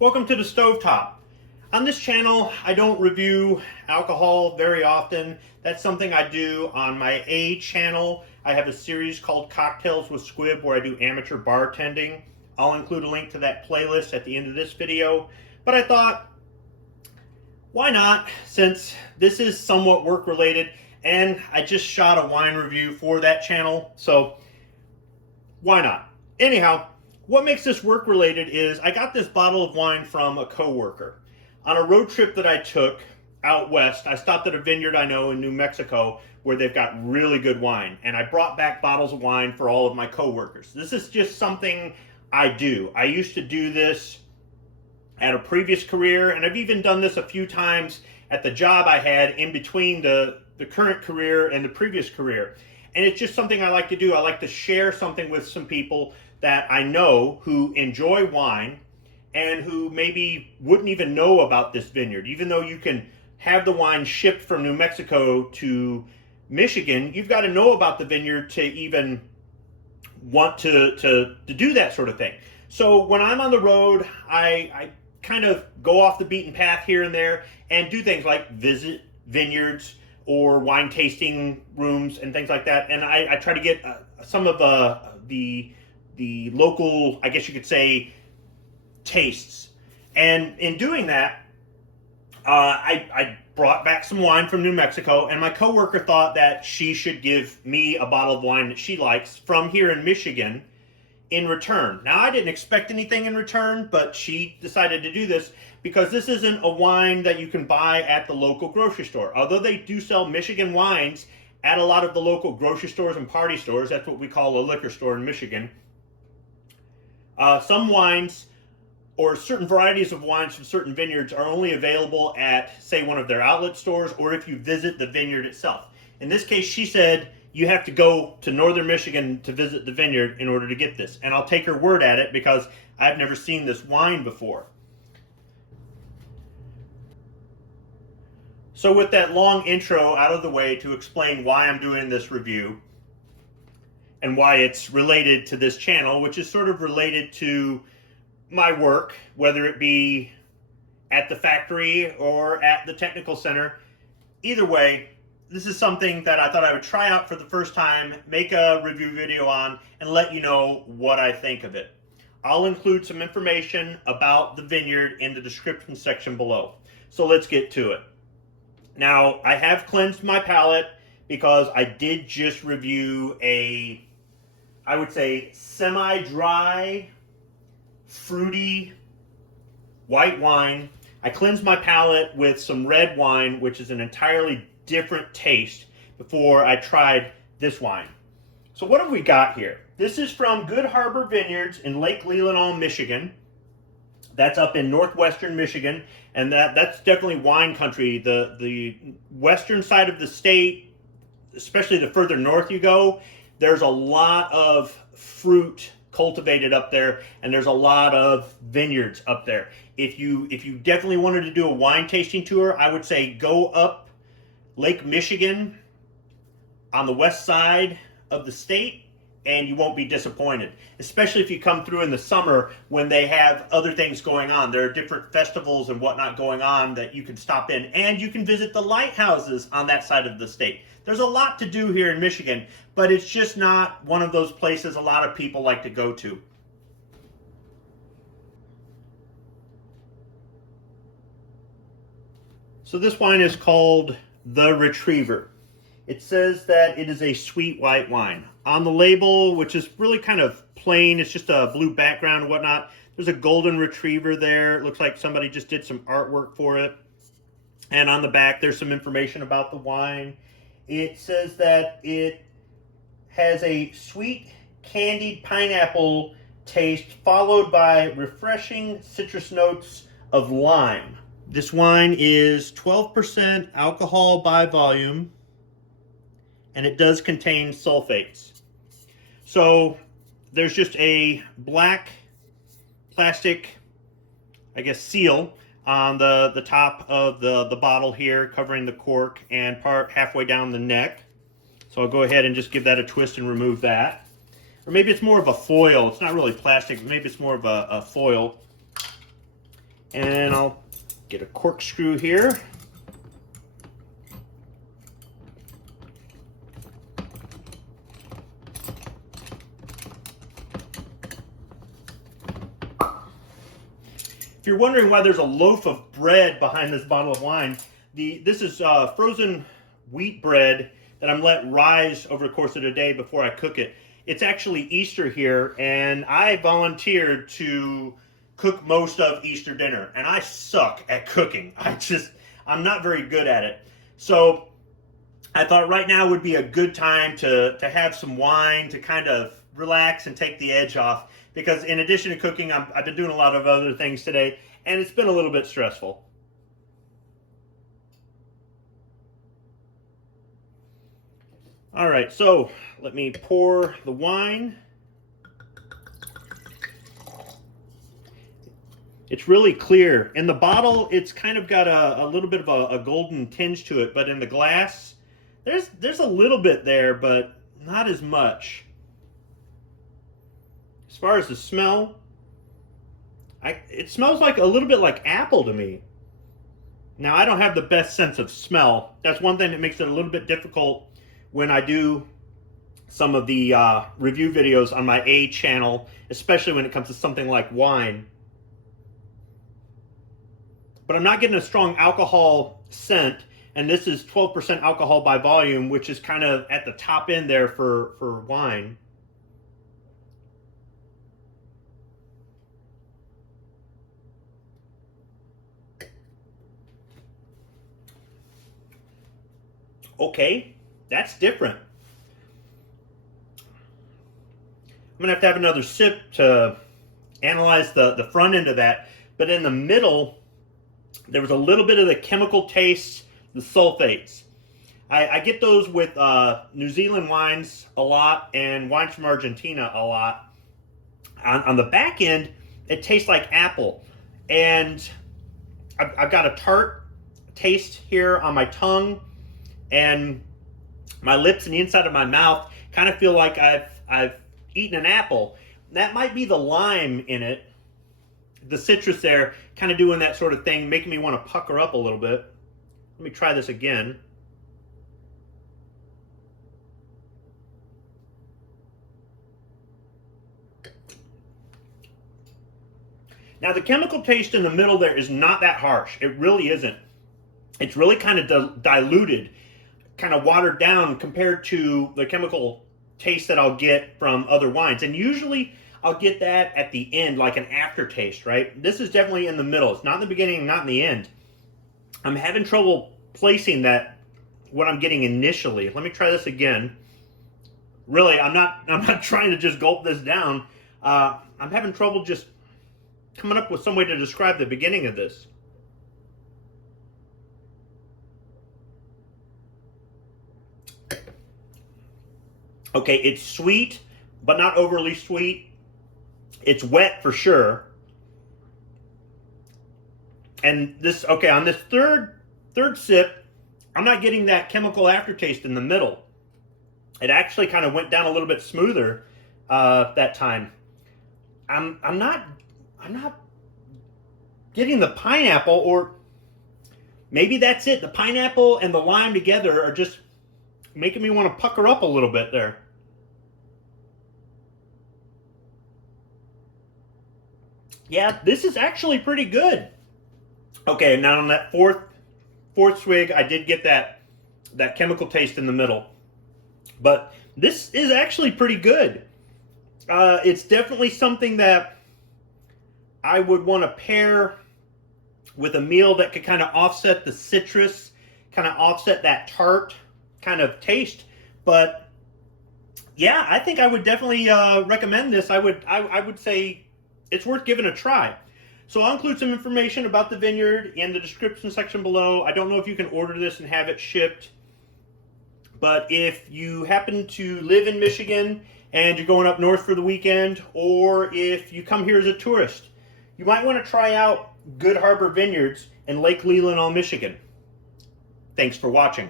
Welcome to the Stovetop. On this channel, I don't review alcohol very often. That's something I do on my A channel. I have a series called Cocktails with Squib where I do amateur bartending. I'll include a link to that playlist at the end of this video. But I thought, why not, since this is somewhat work related, and I just shot a wine review for that channel, so why not? Anyhow, what makes this work related is I got this bottle of wine from a coworker. On a road trip that I took out west, I stopped at a vineyard I know in New Mexico where they've got really good wine, and I brought back bottles of wine for all of my coworkers. This is just something I do. I used to do this at a previous career, and I've even done this a few times at the job I had in between the current career and the previous career. And it's just something I like to do. I like to share something with some people that I know who enjoy wine and who maybe wouldn't even know about this vineyard. Even though you can have the wine shipped from New Mexico to Michigan, you've got to know about the vineyard to even want to do that sort of thing. So when I'm on the road, I kind of go off the beaten path here and there and do things like visit vineyards or wine tasting rooms and things like that. And I try to get some of the local, I guess you could say, tastes. And in doing that, I brought back some wine from New Mexico, and my coworker thought that she should give me a bottle of wine that she likes from here in Michigan in return. Now, I didn't expect anything in return, but she decided to do this because this isn't a wine that you can buy at the local grocery store. Although they do sell Michigan wines at a lot of the local grocery stores and party stores, that's what we call a liquor store in Michigan. Some wines or certain varieties of wines from certain vineyards are only available at, say, one of their outlet stores or if you visit the vineyard itself. In this case, she said you have to go to northern Michigan to visit the vineyard in order to get this. And I'll take her word at it because I've never seen this wine before. So with that long intro out of the way to explain why I'm doing this review and why it's related to this channel, which is sort of related to my work, whether it be at the factory or at the technical center. Either way, this is something that I thought I would try out for the first time, make a review video on, and let you know what I think of it. I'll include some information about the vineyard in the description section below. So let's get to it. Now, I have cleansed my palate because I did just review a, I would say, semi-dry, fruity white wine. I cleansed my palate with some red wine, which is an entirely different taste, before I tried this wine. So what have we got here? This is from Good Harbor Vineyards in Lake Leelanau, Michigan. That's up in northwestern Michigan, and that's definitely wine country. The western side of the state, especially the further north you go, there's a lot of fruit cultivated up there, and there's a lot of vineyards up there. If you definitely wanted to do a wine tasting tour, I would say go up Lake Michigan on the west side of the state, and you won't be disappointed, especially if you come through in the summer when they have other things going on. There are different festivals and whatnot going on that you can stop in, and you can visit the lighthouses on that side of the state. There's a lot to do here in Michigan, but it's just not one of those places a lot of people like to go to. So this wine is called The Retriever. It says that it is a sweet white wine. On the label, which is really kind of plain, it's just a blue background and whatnot, there's a golden retriever there. It looks like somebody just did some artwork for it. And on the back, there's some information about the wine. It says that it has a sweet candied pineapple taste followed by refreshing citrus notes of lime. This wine is 12% alcohol by volume, and it does contain sulfates. So there's just a black plastic, I guess, seal on the top of the bottle here, covering the cork and part halfway down the neck. So I'll go ahead and just give that a twist and remove that. Or maybe it's more of a foil. It's not really plastic, but maybe it's more of a foil. And I'll get a corkscrew here. If you're wondering why there's a loaf of bread behind this bottle of wine, this is frozen wheat bread that I'm let rise over the course of the day before I cook it. It's actually Easter here, and I volunteered to cook most of Easter dinner, and I suck at cooking. I'm not very good at it. So I thought right now would be a good time to have some wine to kind of relax and take the edge off. Because in addition to cooking, I've been doing a lot of other things today, and it's been a little bit stressful. All right, so let me pour the wine. It's really clear. In the bottle, it's kind of got a little bit of a golden tinge to it, but in the glass, there's a little bit there, but not as much. As far as the smell, it smells like a little bit like apple to me. Now, I don't have the best sense of smell. That's one thing that makes it a little bit difficult when I do some of the review videos on my A channel, especially when it comes to something like wine. But I'm not getting a strong alcohol scent, and this is 12% alcohol by volume, which is kind of at the top end there for wine. Okay, that's different. I'm gonna have to have another sip to analyze the front end of that. But in the middle, there was a little bit of the chemical taste, the sulfates. I get those with New Zealand wines a lot and wines from Argentina a lot. On the back end, it tastes like apple. And I've got a tart taste here on my tongue, and my lips and the inside of my mouth kind of feel like I've eaten an apple. That might be the lime in it, the citrus there, kind of doing that sort of thing, making me want to pucker up a little bit. Let me try this again. Now, the chemical taste in the middle there is not that harsh. It really isn't. It's really kind of diluted, kind of watered down compared to the chemical taste that I'll get from other wines. And usually I'll get that at the end, like an aftertaste, right? This is definitely in the middle. It's not in the beginning, not in the end. I'm having trouble placing that, what I'm getting initially. Let me try this again. Really, I'm not trying to just gulp this down. I'm having trouble just coming up with some way to describe the beginning of this. Okay, it's sweet, but not overly sweet. It's wet for sure. And this, okay, on this third sip, I'm not getting that chemical aftertaste in the middle. It actually kind of went down a little bit smoother that time. I'm not getting the pineapple, or maybe that's it. The pineapple and the lime together are just making me want to pucker up a little bit there. Yeah, this is actually pretty good. Okay, now on that fourth swig, I did get that chemical taste in the middle. But this is actually pretty good. It's definitely something that I would want to pair with a meal that could kind of offset the citrus, kind of offset that tart kind of taste. But yeah, I think I would definitely recommend this. I would say it's worth giving a try. So I'll include some information about the vineyard in the description section below. I don't know if you can order this and have it shipped, but if you happen to live in Michigan and you're going up north for the weekend, or if you come here as a tourist, you might want to try out Good Harbor Vineyards in Lake Leelanau, Michigan. Thanks for watching.